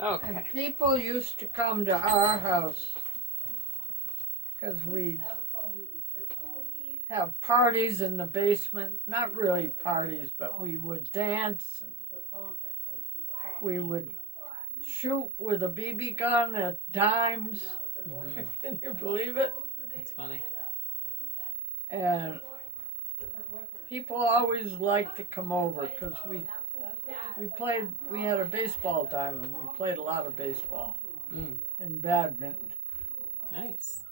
Okay. And people used to come to our house because we'd have parties in the basement. Not really parties, but we would dance. We would shoot with a BB gun at times. Mm-hmm. Can you believe it? It's funny. And people always liked to come over because we had a baseball diamond. We played a lot of baseball and badminton. Nice.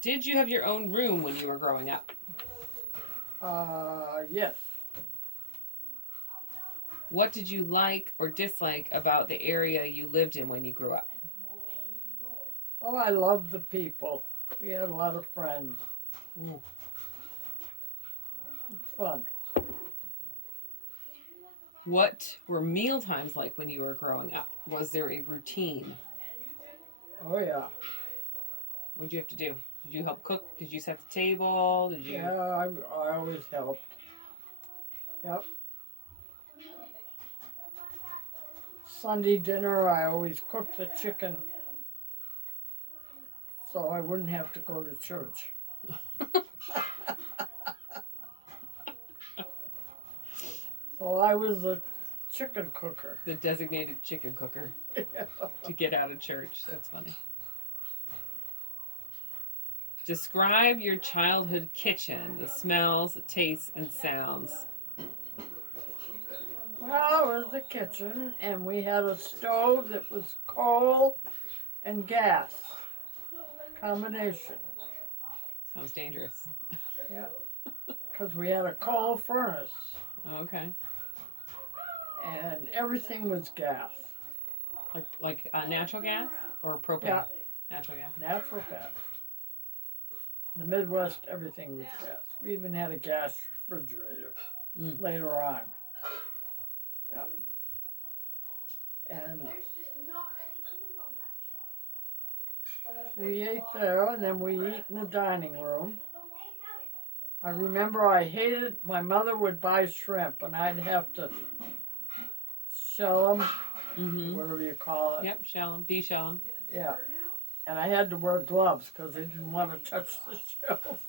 Did you have your own room when you were growing up? Yes. What did you like or dislike about the area you lived in when you grew up? Oh, I loved the people. We had a lot of friends. It's fun. What were meal times like when you were growing up? Was there a routine? Oh, yeah. What did you have to do? Did you help cook? Did you set the table? Did you? Yeah, I always helped. Yep. Sunday dinner, I always cooked the chicken so I wouldn't have to go to church. So I was a chicken cooker. The designated chicken cooker to get out of church. That's funny. Describe your childhood kitchen, the smells, the tastes, and sounds. Well, it was the kitchen, and we had a stove that was coal and gas combination. Sounds dangerous. Yeah, because we had a coal furnace. Okay. And everything was gas. Like natural gas or propane? Yeah. Natural gas. Natural gas. In the Midwest, everything was gas. We even had a gas refrigerator later on. Yeah. And we ate there, and then we eat in the dining room. I remember I hated, my mother would buy shrimp, and I'd have to shell them, whatever you call it. Yep, shell them, de-shell them. Yeah. And I had to wear gloves because I didn't want to touch the shells.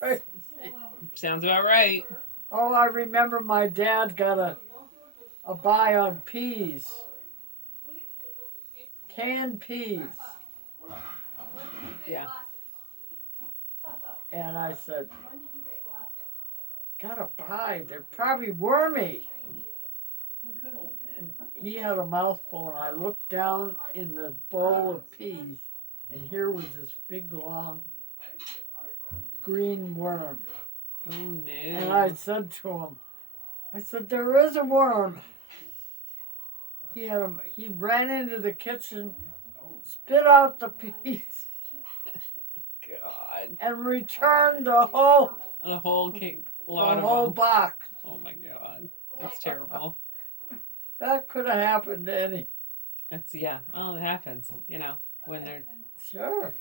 Crazy. Sounds about right. Oh, I remember my dad got a buy on peas. Canned peas. Yeah. And I said, gotta buy, they're probably wormy. And he had a mouthful, and I looked down in the bowl of peas, and here was this big, long, green worm. Oh, no. And I said to him, there is a worm. He ran into the kitchen, spit out the peas, God. and returned the whole cake, the whole box. Oh my God, that's terrible. That could have happened to any. Well, it happens, when they're... Sure.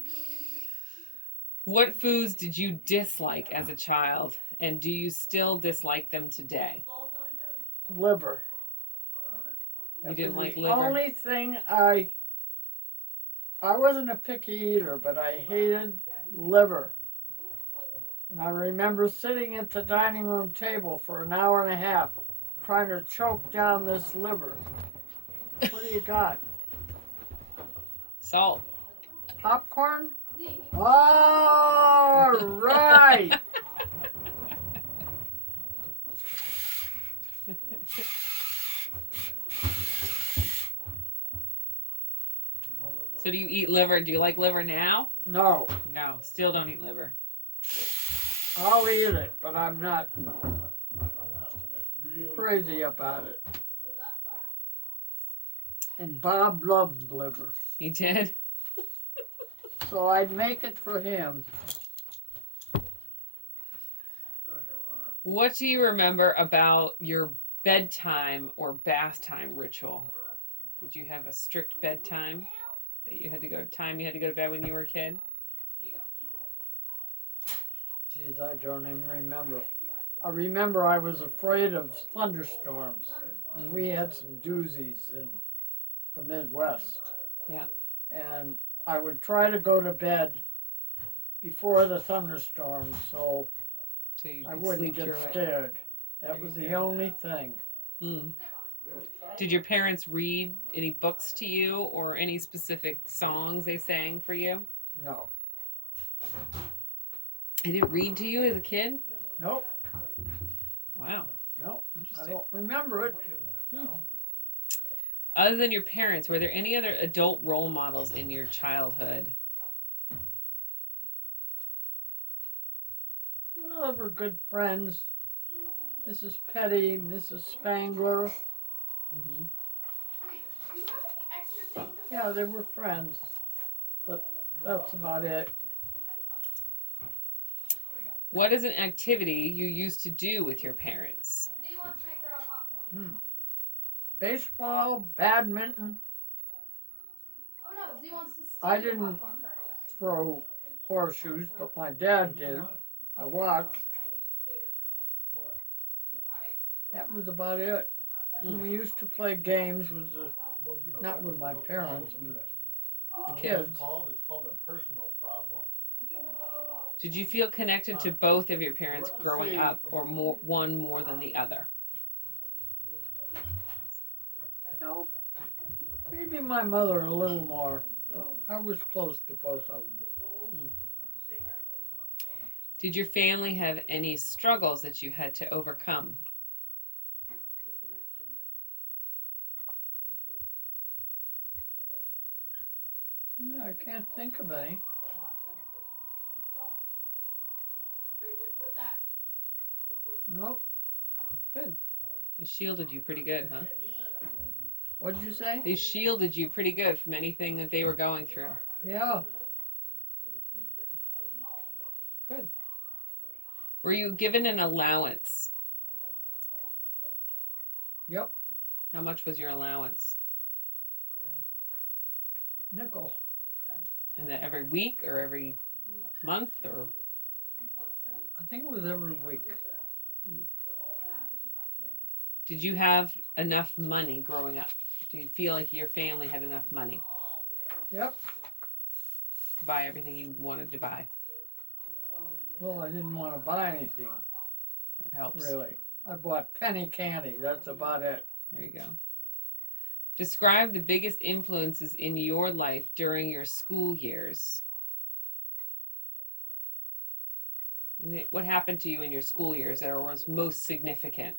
What foods did you dislike as a child, and do you still dislike them today? Liver. You didn't like the liver? The only thing I wasn't a picky eater, but I hated liver. And I remember sitting at the dining room table for an hour and a half trying to choke down this liver. What do you got? Salt. Popcorn? All right. So do you eat liver? Do you like liver now? No. No, still don't eat liver. I'll eat it, but I'm not crazy about it. And Bob loved liver. He did? So I'd make it for him. What do you remember about your bedtime or bath time ritual? Did you have a strict bedtime that you had to go to bed when you were a kid? Geez, I don't even remember. I remember I was afraid of thunderstorms. Mm. We had some doozies in the Midwest. Yeah. And I would try to go to bed before the thunderstorm so you I could wouldn't sleep get through it. scared. That There was you the go. only thing. Mm. Did your parents read any books to you or any specific songs they sang for you? No. They didn't read to you as a kid? Nope. Wow. Nope. I Interesting. don't remember it. Other than your parents, were there any other adult role models in your childhood? Well, they were good friends. Mrs. Petty, Mrs. Spangler. Mm-hmm. Yeah, they were friends. But that's about it. What is an activity you used to do with your parents? Baseball, badminton. I didn't throw horseshoes, but my dad did. I watched. That was about it. And we used to play games with not with my parents, but the kids. It's called a personal problem. Did you feel connected to both of your parents growing up, or one more than the other? No, maybe my mother a little more. I was close to both of them. Did your family have any struggles that you had to overcome? No, I can't think of any. Nope. Good. They shielded you pretty good, huh? What did you say? They shielded you pretty good from anything that they were going through. Yeah. Good. Were you given an allowance? Yep. How much was your allowance? Nickel. And that every week or every month or? I think it was every week. Did you have enough money growing up? Do you feel like your family had enough money Yep. to buy everything you wanted to buy? Well, I didn't want to buy anything, That helps. really. I bought penny candy. That's about it. There you go. Describe the biggest influences in your life during your school years. And what happened to you in your school years that was most significant?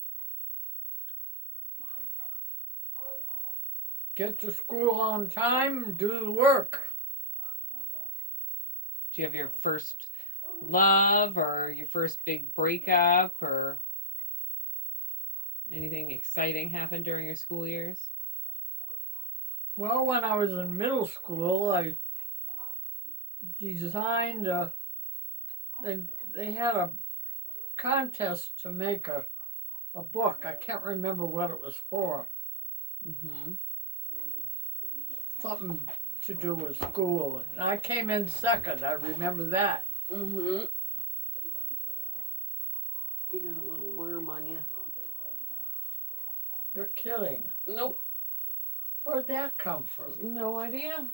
Get to school on time and do the work. Do you have your first love or your first big breakup or anything exciting happen during your school years? Well, when I was in middle school, I designed they had a contest to make a book. I can't remember what it was for. Mm-hmm. Something to do with school. And I came in second. I remember that. Mm-hmm. You got a little worm on you. You're kidding. Nope. Where'd that come from? No idea.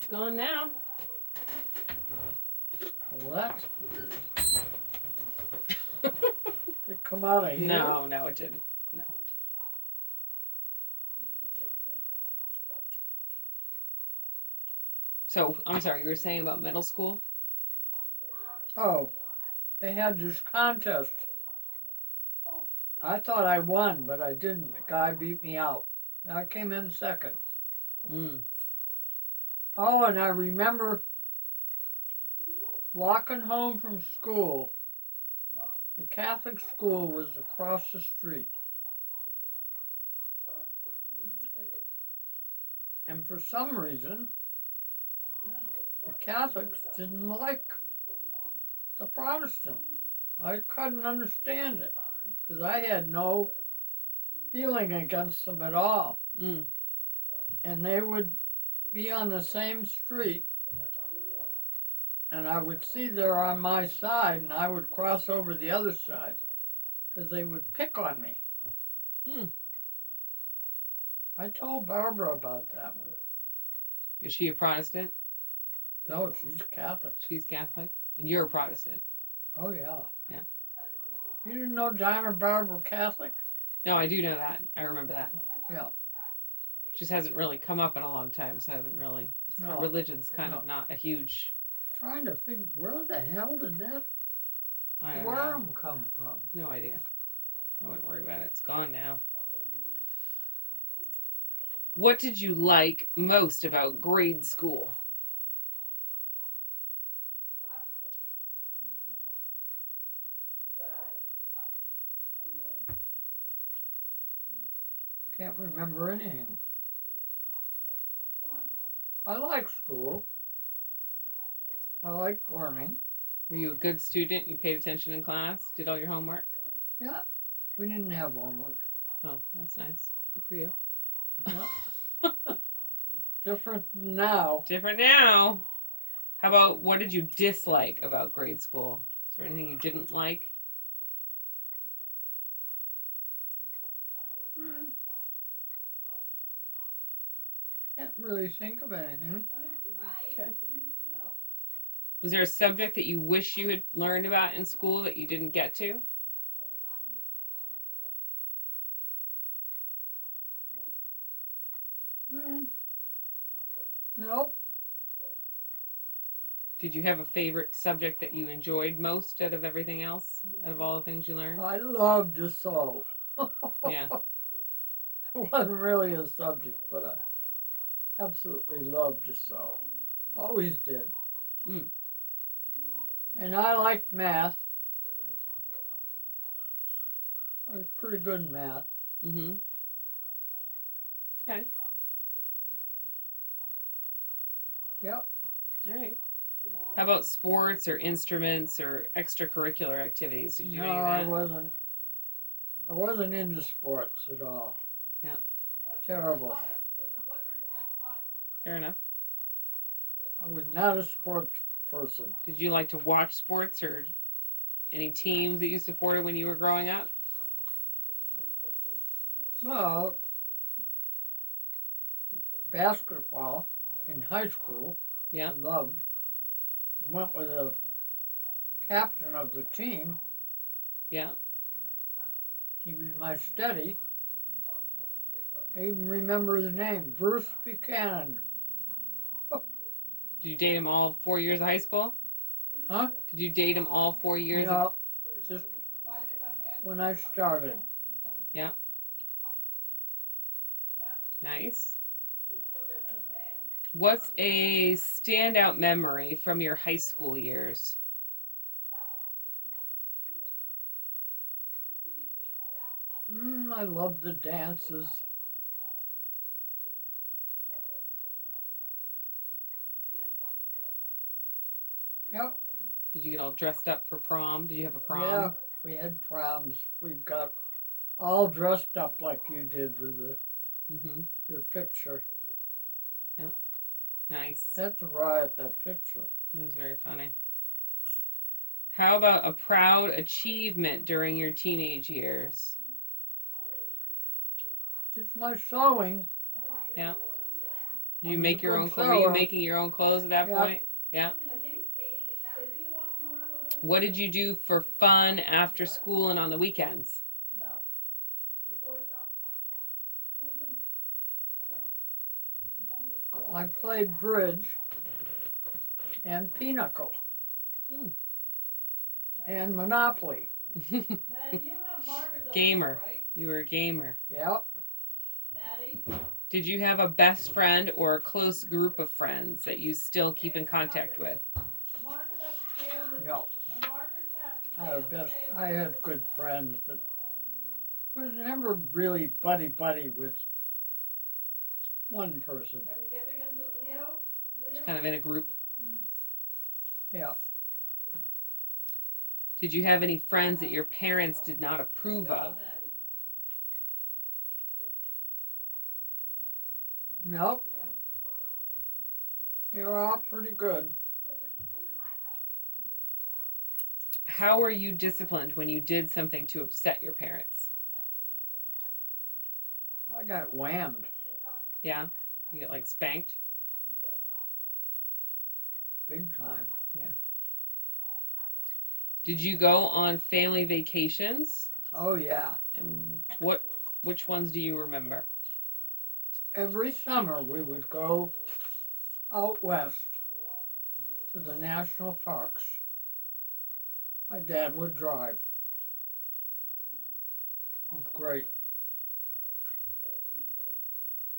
It's gone now. What? Did it come out of here? No, it didn't. No. So, I'm sorry, you were saying about middle school? Oh, they had this contest. I thought I won, but I didn't. The guy beat me out. I came in second. Mm. Oh, and I remember walking home from school. The Catholic school was across the street. And for some reason, the Catholics didn't like the Protestants. I couldn't understand it because I had no feeling against them at all. Mm. And they would be on the same street and I would see they're on my side, and I would cross over the other side because they would pick on me. Hmm. I told Barbara about that one. Is she a Protestant? No, she's Catholic. She's Catholic, and you're a Protestant. Oh, yeah. Yeah. You didn't know John and Barbara were Catholic? No, I do know that. I remember that. Yeah. Just hasn't really come up in a long time, so I haven't really. No. Religion's kind No. of not a huge. Trying to figure where the hell did that I don't know. worm come from? No idea. I wouldn't worry about it. It's gone now. What did you like most about grade school? Can't remember anything. I like school. I like learning. Were you a good student? You paid attention in class? Did all your homework? Yeah. We didn't have homework. Oh, that's nice. Good for you. Yeah. Different now. Different now. How about what did you dislike about grade school? Is there anything you didn't like? Can't really think of anything. Okay. Was there a subject that you wish you had learned about in school that you didn't get to? Nope. Did you have a favorite subject that you enjoyed most out of everything else? Out of all the things you learned? I loved to sew. Yeah. It wasn't really a subject, but I absolutely loved to sew. Always did. Mm. And I liked math. I was pretty good in math. Mm-hmm. Okay. Yep. All right. How about sports or instruments or extracurricular activities? Did you do No, any of I that? wasn't. I wasn't into sports at all. Yeah. Terrible. Fair enough. I was not a sports person. Did you like to watch sports or any teams that you supported when you were growing up? Well, basketball in high school, Yeah. I loved. Went with a captain of the team. Yeah. He was my steady. I even remember his name, Bruce Buchanan. Did you date him all 4 years of high school? Huh? Did you date him all 4 years? No, just when I started. Yeah. Nice. What's a standout memory from your high school years? I loved the dances. Yep. Did you get all dressed up for prom? Did you have a prom? Yeah, we had proms. We got all dressed up like you did with Mm-hmm. your picture. Nice. That's a riot, that picture. That was very funny. How about a proud achievement during your teenage years? Just my sewing. Yeah. Did you I was make a your good own clothes? Were you sewer. making your own clothes at that Yeah. point? Yeah. What did you do for fun after school and on the weekends? I played bridge and pinochle and Monopoly. Gamer. You were a gamer. Yep. Did you have a best friend or a close group of friends that you still keep in contact with? Yep. I had good friends, but I was never really buddy with one person. Just kind of in a group. Yeah. Did you have any friends that your parents did not approve of? Nope. They were all pretty good. how were you disciplined when you did something to upset your parents? I got whammed. Yeah? You get like spanked? Big time. Did you go on family vacations? Oh, yeah. And which ones do you remember? Every summer we would go out west to the national parks. My dad would drive. It was great.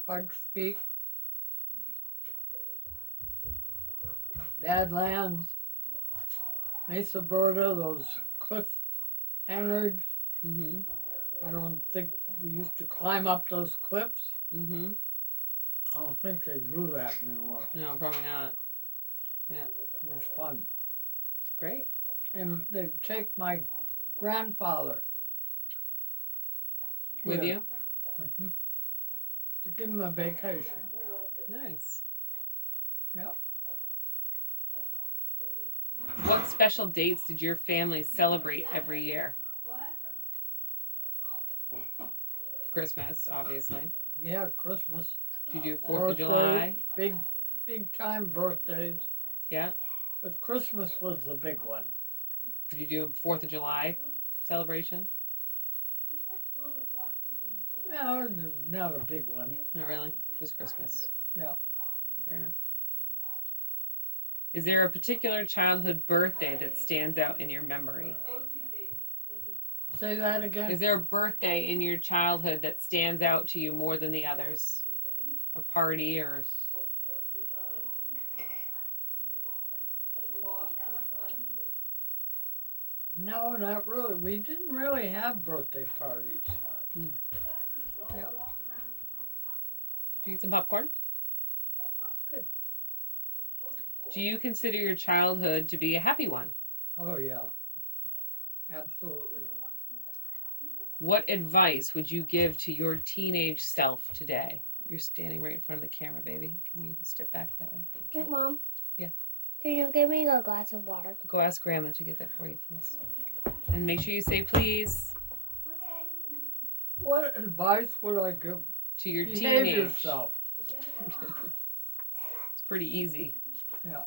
Pikes Peak, Badlands, Mesa Verde, those cliff hangers. Mm-hmm. I don't think we used to climb up those cliffs. Mm-hmm. I don't think they do that anymore. No, probably not. It was fun. Great. And they'd take my grandfather With you? hmm to give him a vacation. Nice. Yep. What special dates did your family celebrate every year? Christmas, obviously. Yeah, Christmas. Did you do 4th of July? Big time birthdays. Yeah. But Christmas was the big one. Did you do a 4th of July celebration? No, not a big one. Not really. Just Christmas. Yeah. Fair enough. Is there a particular childhood birthday that stands out in your memory? Say that again. Is there a birthday in your childhood that stands out to you more than the others? A party or... No, not really. We didn't really have birthday parties. Hmm. Yeah. Did you get some popcorn? Good. Do you consider your childhood to be a happy one? Oh, yeah. Absolutely. What advice would you give to your teenage self today? You're standing right in front of the camera, baby. Can you step back that way? Thank you. Hey, Mom. Yeah. Can you give me a glass of water? Go ask Grandma to get that for you, please. And make sure you say please What advice would I give? to your Behave teenage. yourself. It's pretty easy. Yeah.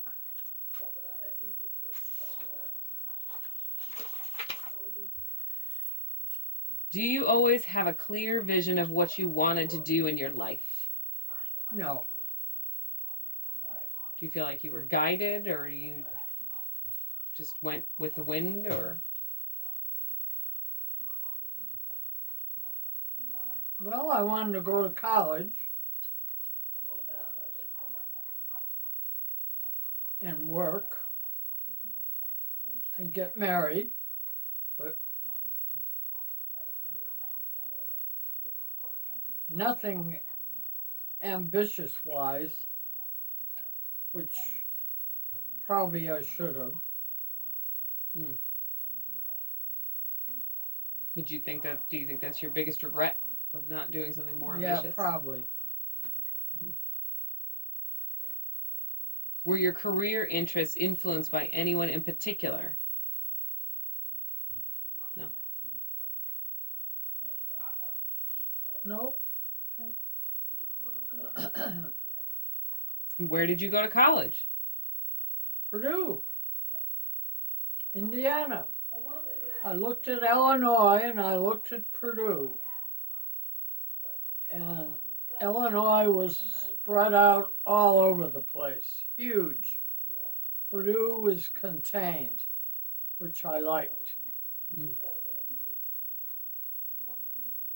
Do you always have a clear vision of what you wanted to do in your life? No. Do you feel like you were guided, or you just went with the wind, or... Well, I wanted to go to college and work and get married, but nothing ambitious-wise, which probably I should have. Would you think that? Do you think that's your biggest regret of not doing something more Yeah, ambitious? probably. Were your career interests influenced by anyone in particular? No. Nope. Where did you go to college? Purdue, Indiana. I looked at Illinois and I looked at Purdue. And Illinois was spread out all over the place, huge. Purdue was contained, which I liked.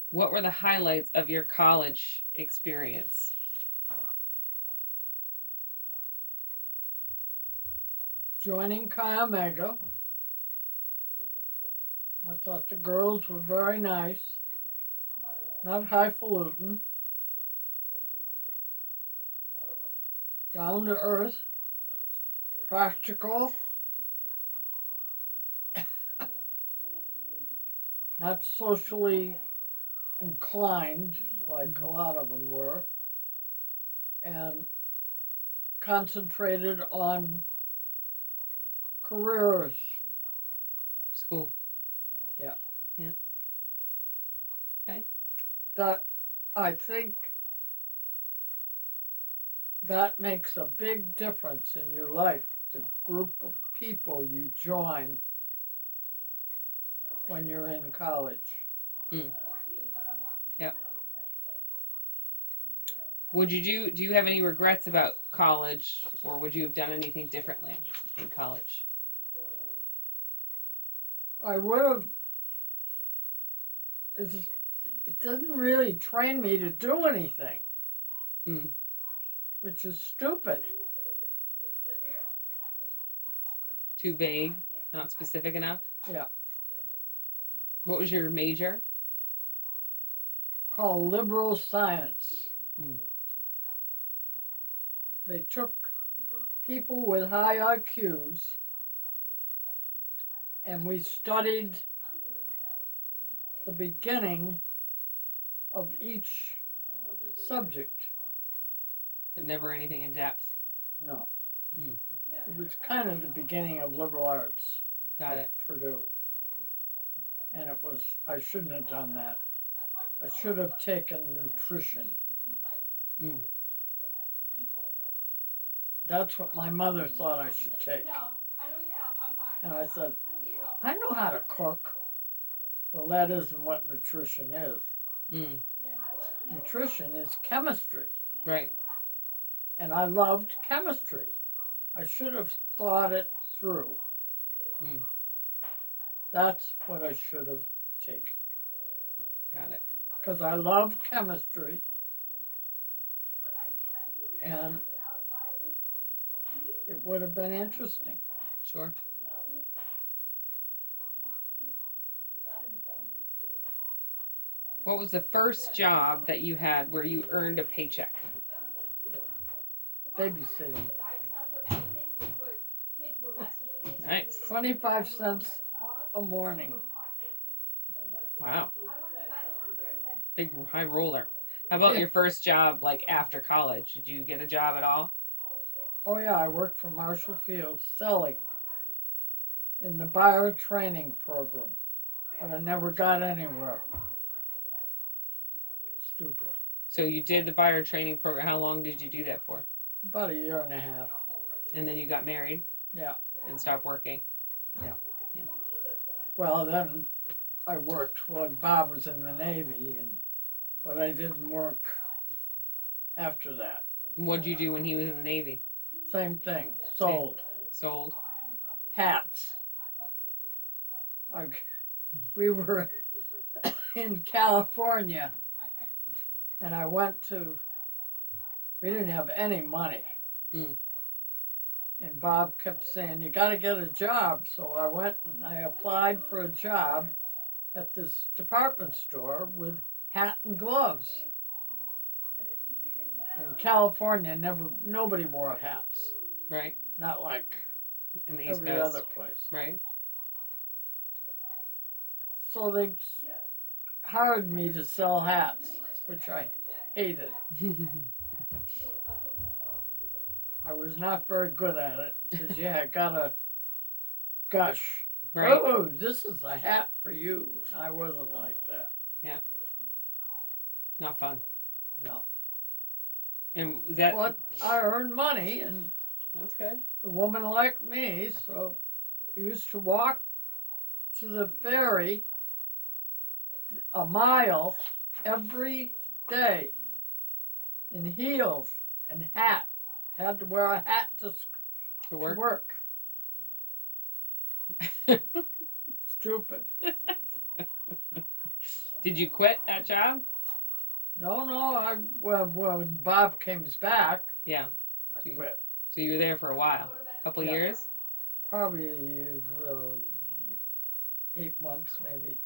What were the highlights of your college experience? Joining Chi Omega. I thought the girls were very nice, not highfalutin, down to earth, practical, not socially inclined like a lot of them were, and concentrated on careers, School. That I think that makes a big difference in your life. The group of people you join when you're in college. Do you have any regrets about college, or would you have done anything differently in college? I would have. It doesn't really train me to do anything, which is stupid. Too vague, not specific enough? Yeah. What was your major? Called liberal science. Mm. They took people with high IQs and we studied the beginning of each subject. But never anything in depth. No. Mm. It was kind of the beginning of liberal arts. Got it. At Purdue. And I shouldn't have done that. I should have taken nutrition. Mm. That's what my mother thought I should take. And I said, I know how to cook. Well, that isn't what nutrition is. Mm. Nutrition is chemistry. Right. And I loved chemistry. I should have thought it through. Mm. That's what I should have taken. Got it. Because I love chemistry. And it would have been interesting. Sure. What was the first job that you had where you earned a paycheck? Babysitting. Nice. 25 cents a morning. Wow. Big high roller. How about your first job, like after college? Did you get a job at all? Oh yeah, I worked for Marshall Field selling in the buyer training program, but I never got anywhere. Stupid. So you did the buyer training program. How long did you do that for? About a year and a half. And then you got married Yeah. and stopped working. Well, then I worked when Bob was in the Navy, but I didn't work after that. What did you do when he was in the Navy? Same thing. Sold. Sold. Hats. We were in California, and we didn't have any money. Mm. And Bob kept saying, you got to get a job. So I went and I applied for a job at this department store with hat and gloves. In California, nobody wore hats. Right. Not like In the East every Coast. other place. Right. So they hired me to sell hats, which I hated. I was not very good at it because I gotta gush. Right. Oh, this is a hat for you. I wasn't like that. Not fun. No. And was that? But I earned money, and That's good. the woman liked me, so I used to walk to the ferry a mile every day in heels and hat. Had to wear a hat to To work. work. Stupid. Did you quit that job? No. When Bob comes back, Yeah. I quit. So you were there for a while. A couple Yeah. years? Probably 8 months, maybe.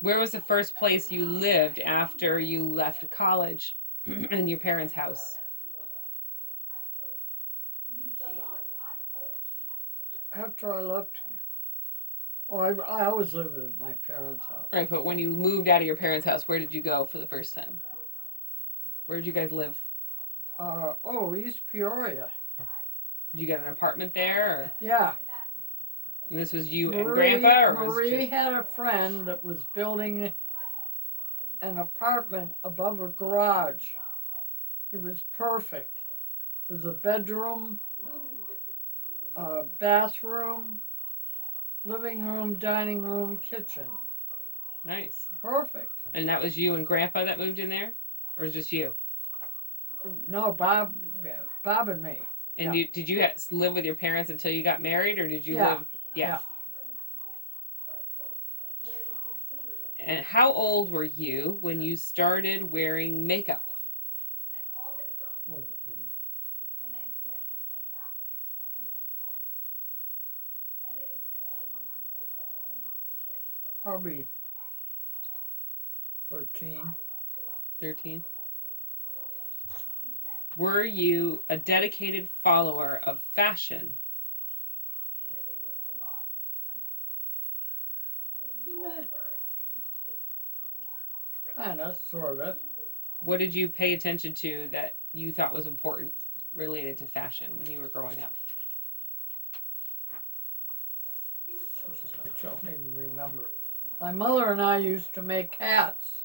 Where was the first place you lived after you left college and your parents' house? After I left, I always lived at my parents' house. Right, but when you moved out of your parents' house, where did you go for the first time? Where did you guys live? East Peoria. Did you get an apartment there? Or? Yeah. And this was you and Grandpa, or was Marie just... had a friend that was building an apartment above a garage. It was perfect. It was a bedroom, a bathroom, living room, dining room, kitchen. Nice. Perfect. And that was you and Grandpa that moved in there? Or was it just you? No, Bob and me. And Yeah. did you live with your parents until you got married, or did you Yeah. live... Yeah. And how old were you when you started wearing makeup? Probably 13. 13. Were you a dedicated follower of fashion? Kind of, sort of. What did you pay attention to that you thought was important related to fashion when you were growing up? I don't even remember. My mother and I used to make hats.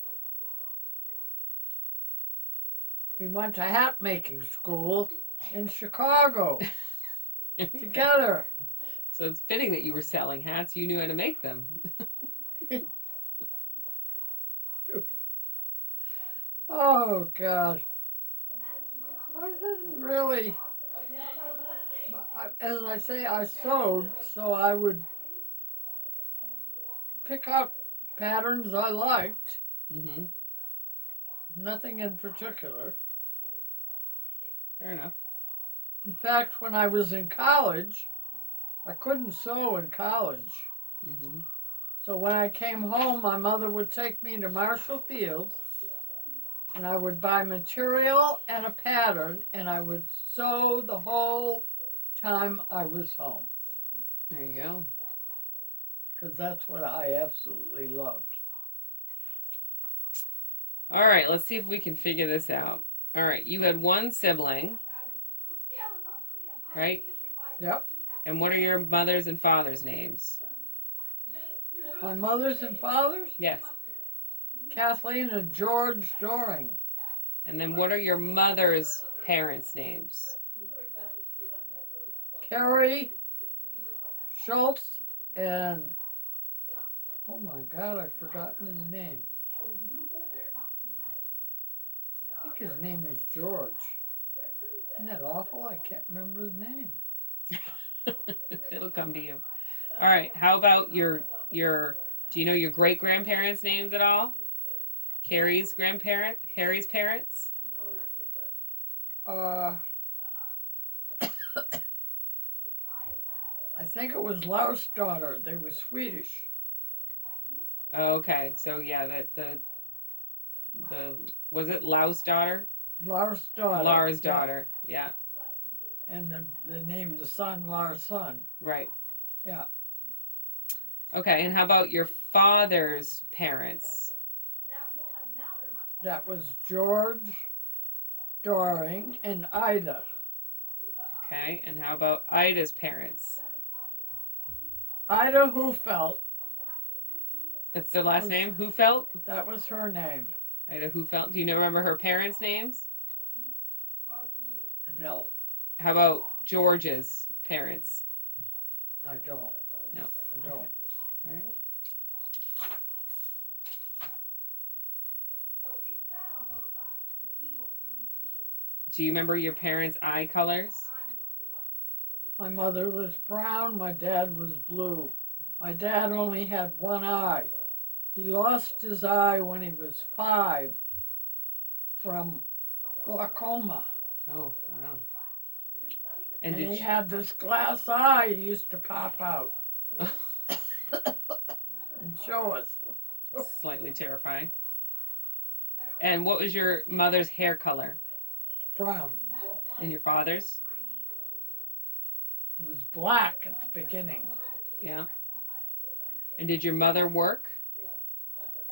We went to hat making school in Chicago together. So it's fitting that you were selling hats. You knew how to make them. Oh, God. I didn't really... As I say, I sewed, so I would pick out patterns I liked. Mm-hmm. Nothing in particular. Fair enough. In fact, when I was in college, I couldn't sew in college. Mm-hmm. So when I came home, my mother would take me to Marshall Fields, and I would buy material and a pattern, and I would sew the whole time I was home. There you go. Because that's what I absolutely loved. All right, let's see if we can figure this out. All right, you had one sibling, right? Yep. And what are your mother's and father's names? My mother's and father's? Yes. Kathleen and George Doring. And then what are your mother's parents' names? Carrie Schultz and... Oh my God, I've forgotten his name. I think his name was George. Isn't that awful? I can't remember his name. It'll come to you. All right, how about your do you know your great-grandparents' names at all? Carrie's parents? I think it was Lars' daughter. They were Swedish. Oh, okay, so yeah, the was it Laus daughter? Lars' daughter. Lars' daughter, yeah. And the name of the son, Lars' son. Right. Yeah. Okay, and how about your father's parents? That was George Doring and Ida. Okay, and how about Ida's parents? Ida Hufelt. That's their last name? Hufelt? That was her name. Ida Hufelt. Do you remember her parents' names? No, How about George's parents? I don't. No. I don't. Okay. All right. Do you remember your parents' eye colors? My mother was brown, my dad was blue. My dad only had one eye. He lost his eye when he was 5 from glaucoma. Oh, wow. And And did he had this glass eye he used to pop out and show us. slightly terrifying. And what was your mother's hair color? Brown. And your father's? It was black at the beginning. Yeah. And did your mother work?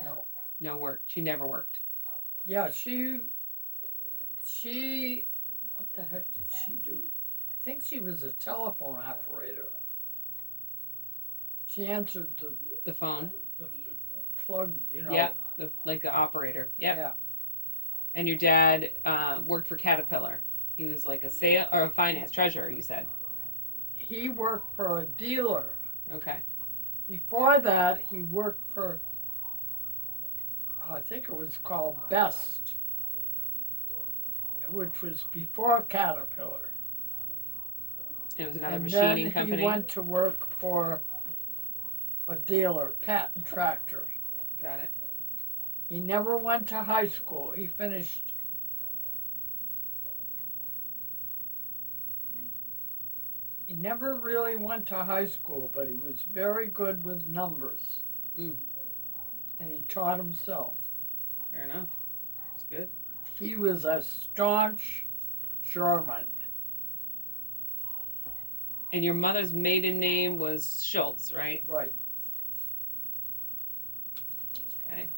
No. No work. She never worked. Yeah, she, what the heck did she do? I think she was a telephone operator. She answered The phone. the plug, you know. Yep. Like the operator. Yep. Yeah. And your dad worked for Caterpillar. He was like a sale or a finance treasurer, you said. He worked for a dealer. Okay. Before that, he worked for, I think it was called Best, which was before Caterpillar. It was another And machining then company. he went to work for a dealer, Patton Tractor. Got it. He never went to high school. He finished. He never really went to high school, but he was very good with numbers. Mm. And he taught himself. Fair enough. It's good. He was a staunch German. And your mother's maiden name was Schultz, right? Right. Okay.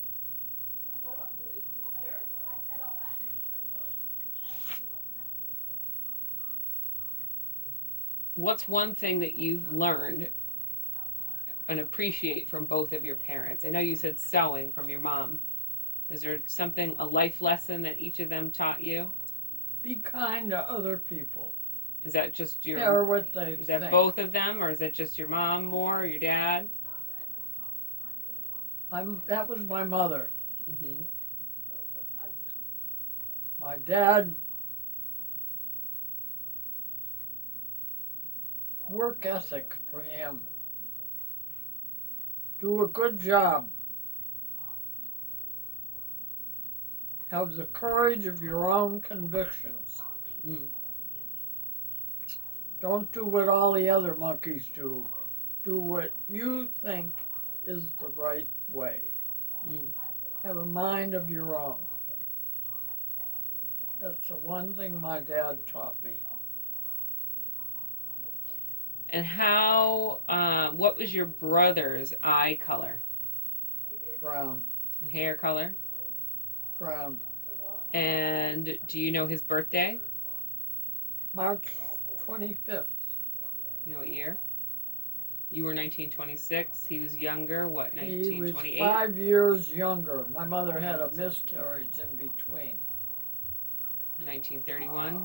What's one thing that you've learned and appreciate from both of your parents? I know you said sewing from your mom. Is there something, a life lesson that each of them taught you? Be kind to other people. Is that just your... Care what they Is that think. both of them, or is that just your mom more, or your dad? That was my mother. Mm-hmm. My dad, work ethic for him. Do a good job. Have the courage of your own convictions. Mm. Don't do what all the other monkeys do. Do what you think is the right way. Mm. Have a mind of your own. That's the one thing my dad taught me. And how, what was your brother's eye color Brown, and hair color? brown. And do you know his birthday? March 25th. You know what year? You were 1926. He was younger. What, He was 1928? 5 years younger. My mother had a miscarriage in between. 1931.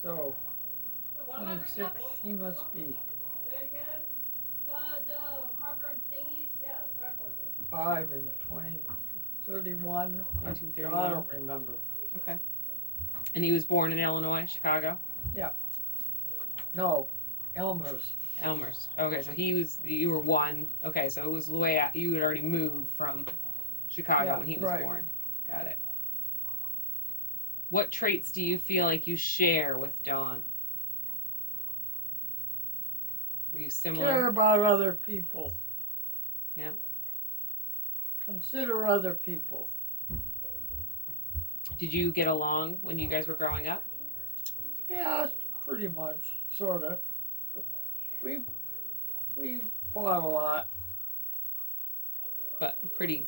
So, 26, he must be 5 and 20, 31. I 1931. don't remember. Okay. And he was born in Illinois, Chicago? No, Elmer's. Elmer's. Okay, so you were one. Okay, so it was the way out. You had already moved from Chicago Yeah, when he was right. born. Got it. What traits do you feel like you share with Dawn? Were you Care similar? about other people. Yeah. Consider other people. Did you get along when you guys were growing up? Yeah, pretty much, sort of. We fought a lot. But pretty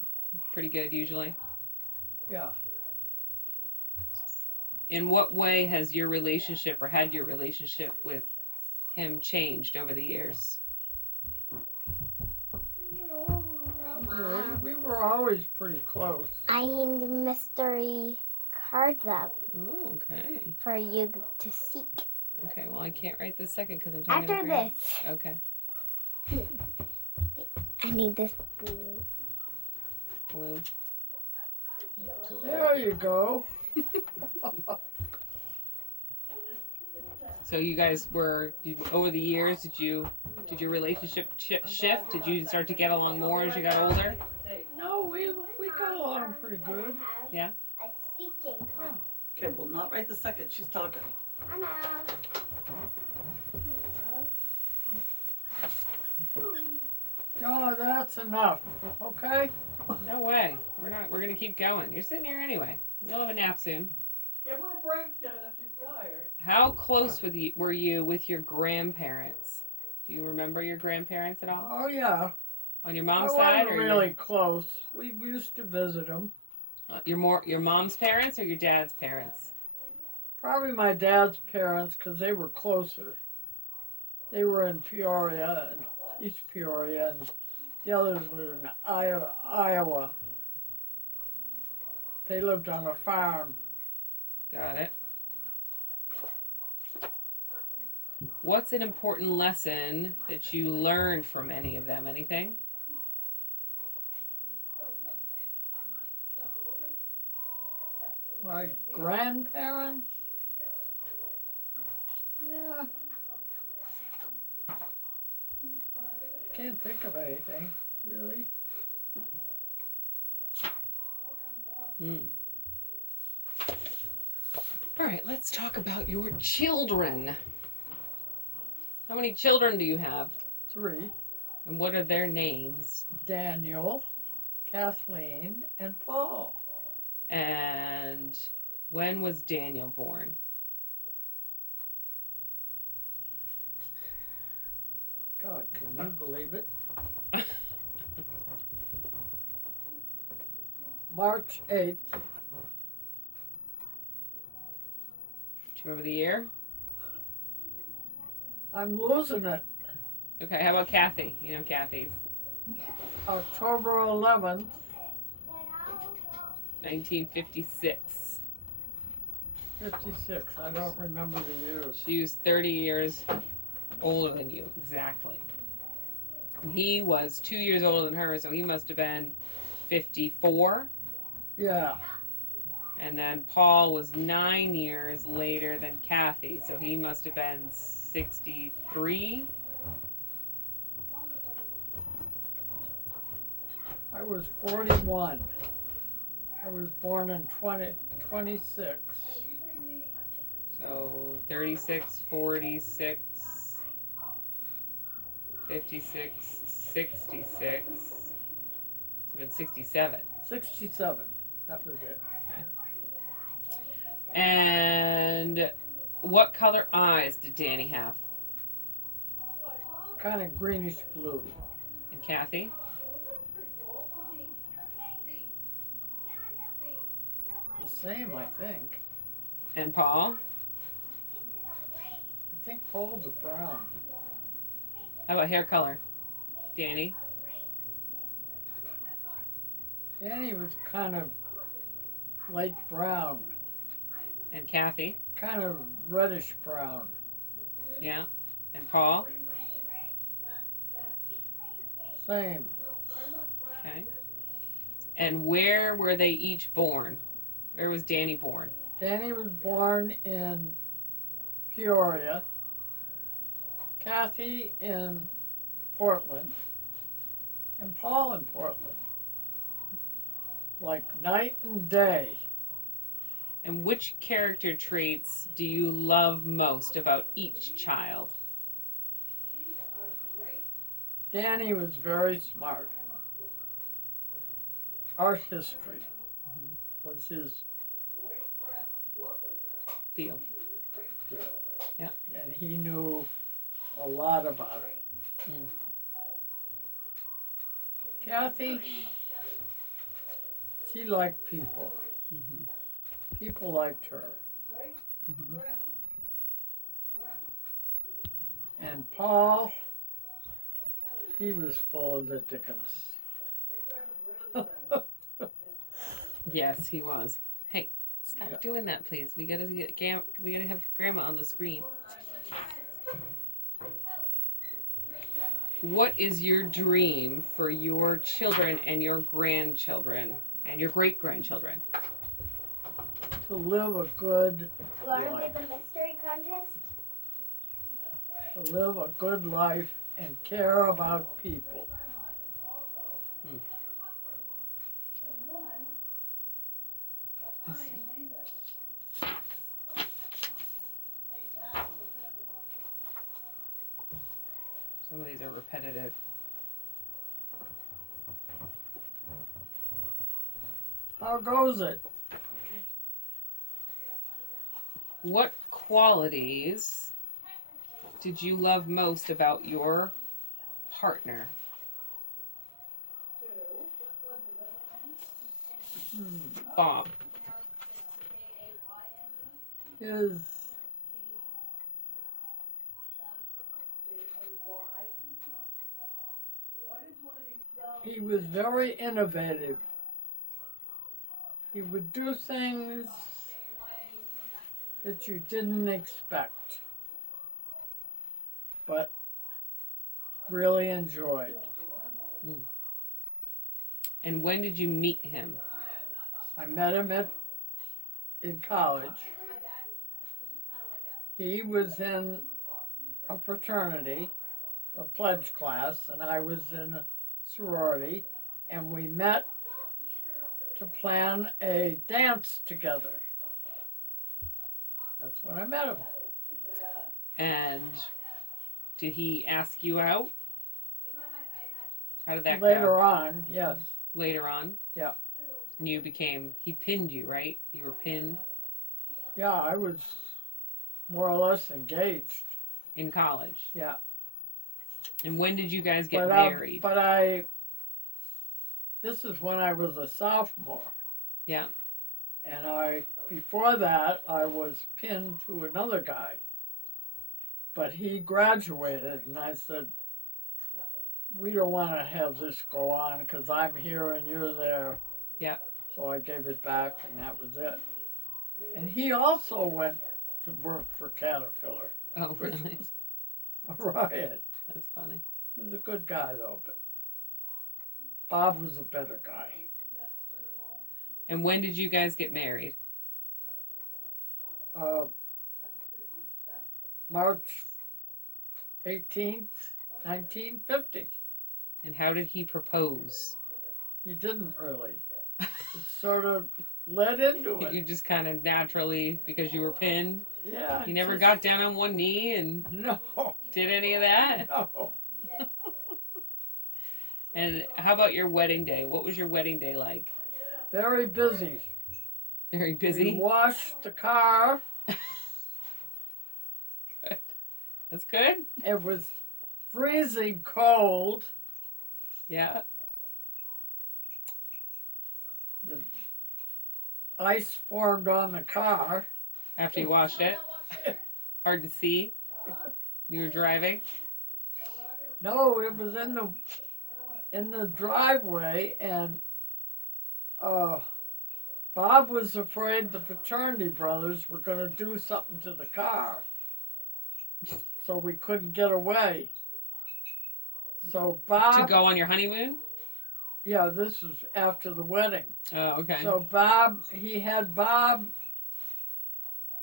good usually. Yeah. In what way has your relationship or had your relationship with him changed over the years? No, not really. We were always pretty close. I need mystery cards up Oh, okay. for you to seek. Okay, well, I can't write this second because I'm talking After over you. this, Okay. I need this blue. Blue. Thank you. There you go. So you guys over the years, did your relationship shift? Did you start to get along more as you got older? No, we got along pretty good. Yeah? A seeking card. Okay, well, not right the second she's talking. Anna. Oh, that's enough. Okay? No way. We're gonna keep going. You're sitting here anyway. You'll have a nap soon. Give her a break, Jen, if she's tired. How close were you with your grandparents? Do you remember your grandparents at all? Oh, yeah. On your I mom's side, wasn't or really close. We used to visit them. your mom's parents or your dad's parents? Probably my dad's parents, because they were closer. They were in Peoria, and East Peoria, and the others were in Iowa. They lived on a farm. Got it. What's an important lesson that you learned from any of them? Anything? My grandparents? Yeah. Can't think of anything, really. All right, let's talk about your children. How many children do you have? 3. And what are their names? Daniel, Kathleen, and Paul. And when was Daniel born? God, can you believe it? March 8th. Do you remember the year? I'm losing it. Okay, how about Kathy? You know Kathy's. October 11th. 1956. 56. I don't remember the years. She was 30 years older than you, exactly. And he was 2 years older than her, so he must have been 54. Yeah. And then Paul was 9 years later than Kathy, so he must have been 63. I was 41. I was born in 26. So 36, 46, 56, 66. So it's been 67. 67. That was it. And what color eyes did Danny have? Kind of greenish blue. And Kathy? The same, I think. And Paul? I think Paul's a brown. How about hair color? Danny? Danny was kind of light brown. And Kathy? Kind of reddish brown. Yeah. And Paul? Same. Okay. And where were they each born? Where was Danny born? Danny was born in Peoria. Kathy in Portland. And Paul in Portland. Like night and day. And which character traits do you love most about each child? Danny was very smart. Art history was his Field. deal. Yeah. And he knew a lot about it. Mm. Kathy, she liked people. Mm-hmm. People liked her. Mm-hmm. And Paul, he was full of the dickens. Yes, he was. Hey, stop Yeah. doing that, please. We gotta have Grandma on the screen. What is your dream for your children and your grandchildren and your great grandchildren? To live a good You want to life. do the mystery contest? To live a good life and care about people. Some of these are repetitive. How goes it? What qualities did you love most about your partner? Bob. His he was very innovative. He would do things that you didn't expect, but really enjoyed. And when did you meet him? I met him in college. He was in a fraternity, a pledge class, and I was in a sorority, and we met to plan a dance together. That's when I met him. And did he ask you out? How did that Later go? on, yes. Later on? Yeah. And he pinned you, right? You were pinned Yeah, I was more or less engaged. in college. Yeah. And when did you guys get But married? this is when I was a sophomore. Yeah. And before that, I was pinned to another guy. But he graduated, and I said, we don't want to have this go on because I'm here and you're there. Yeah. So I gave it back, and that was it. And he also went to work for Caterpillar. Oh, really? A riot. That's funny. He was a good guy, though, but Bob was a better guy. And when did you guys get married? March 18th, 1950. And how did he propose? He didn't really. It sort of led into You it. just kind of naturally, because you were pinned, Yeah. you never just- got down on one knee and No, did any of that? no. And how about your wedding day? What was your wedding day like? Very busy. Very We busy? washed the car. Good. That's good? It was freezing cold. Yeah. The ice formed on the car. After you washed it? Hard to see? You were driving? No, it was in the driveway, and Bob was afraid the fraternity brothers were going to do something to the car, so we couldn't get away. So Bob, To go on your honeymoon? yeah, this was after the wedding. Oh, okay. So he had Bob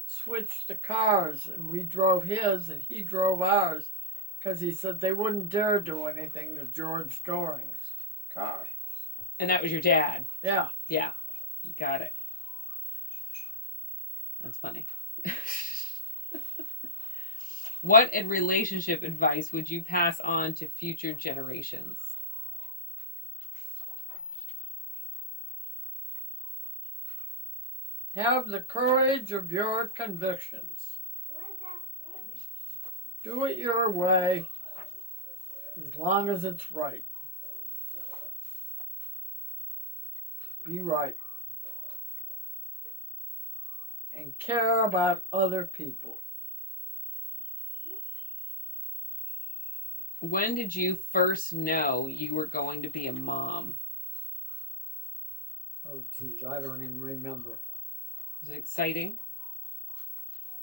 switch the cars, and we drove his, and he drove ours, because he said they wouldn't dare do anything to George Doring's car. And that was your dad? Yeah. Yeah. Got it. That's funny. What relationship advice would you pass on to future generations? Have the courage of your convictions. Do it your way, as long as it's right. Be right. And care about other people. When did you first know you were going to be a mom? Oh, geez, I don't even remember. Was it exciting?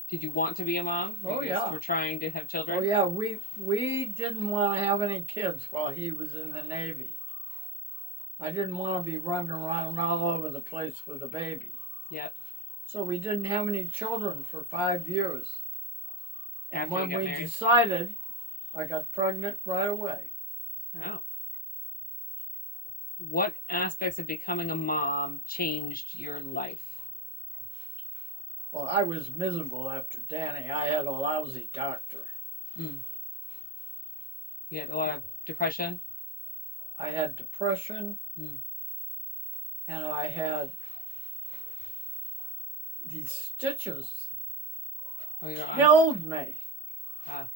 Did you want to be a mom? Oh, You just yeah. were trying to have children? Oh, yeah, we didn't want to have any kids while he was in the Navy. I didn't want to be running around all over the place with a baby. Yep. So we didn't have any children for 5 years. And After you when got we married? decided, I got pregnant right away. Oh. What aspects of becoming a mom changed your life? Well, I was miserable after Danny. I had a lousy doctor. You had a lot of depression? I had depression, Mm. and I had these stitches Oh, you're on. killed me. Ah.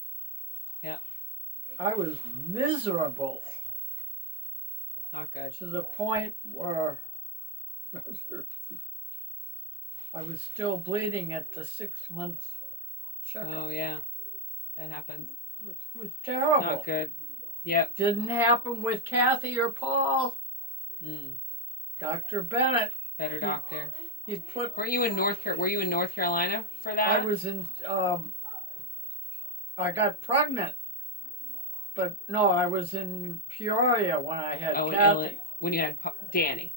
Yeah. I was miserable Not good. to the point where I was still bleeding at the 6 months checkup. Oh, yeah. That happens. It was terrible. Not good. Yep. Didn't happen with Kathy or Paul. Mm. Dr. Bennett, Better doctor. he put. Were you in North Carolina for that? I was in. I got pregnant, but no, I was in Peoria when I had in Kathy. when you had Danny.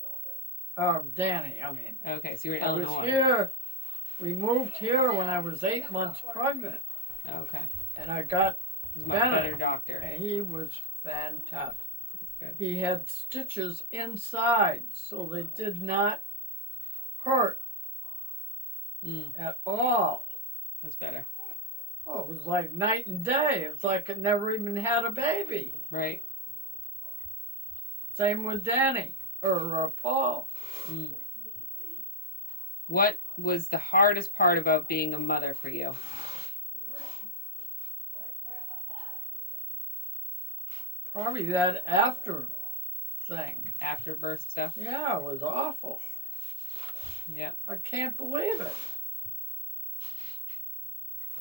Danny, I mean. Okay, so you were in I Illinois. was here. We moved here when I was 8 months pregnant, Okay. and I got He's my Bennett. better doctor. And he was fantastic. That's good. He had stitches inside, so they did not hurt Mm, at all. that's better. Oh, it was like night and day. It was like I never even had a baby. Right. Same with Danny or Paul. Mm. What was the hardest part about being a mother for you? Probably that after thing. After birth stuff? Yeah, it was awful. Yeah. I can't believe it.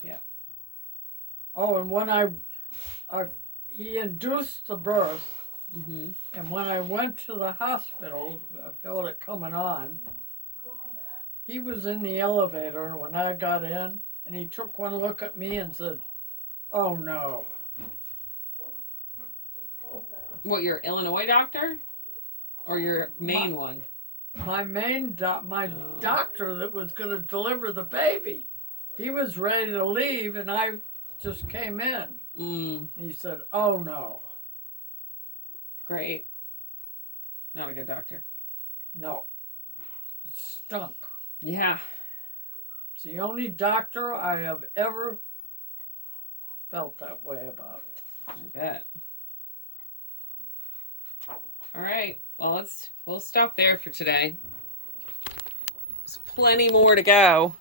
Yeah. Oh, and when he induced the birth, Mm-hmm. and when I went to the hospital, I felt it coming on. He was in the elevator when I got in, and he took one look at me and said, "Oh no." What, your Illinois doctor? Or your main one? My Oh. doctor that was going to deliver the baby, he was ready to leave, and I just came in. Mm, He said, "Oh no, great. Not a good doctor. no." It stunk. Yeah. It's the only doctor I have ever felt that way about. I bet. All right. Well, we'll stop there for today. There's plenty more to go.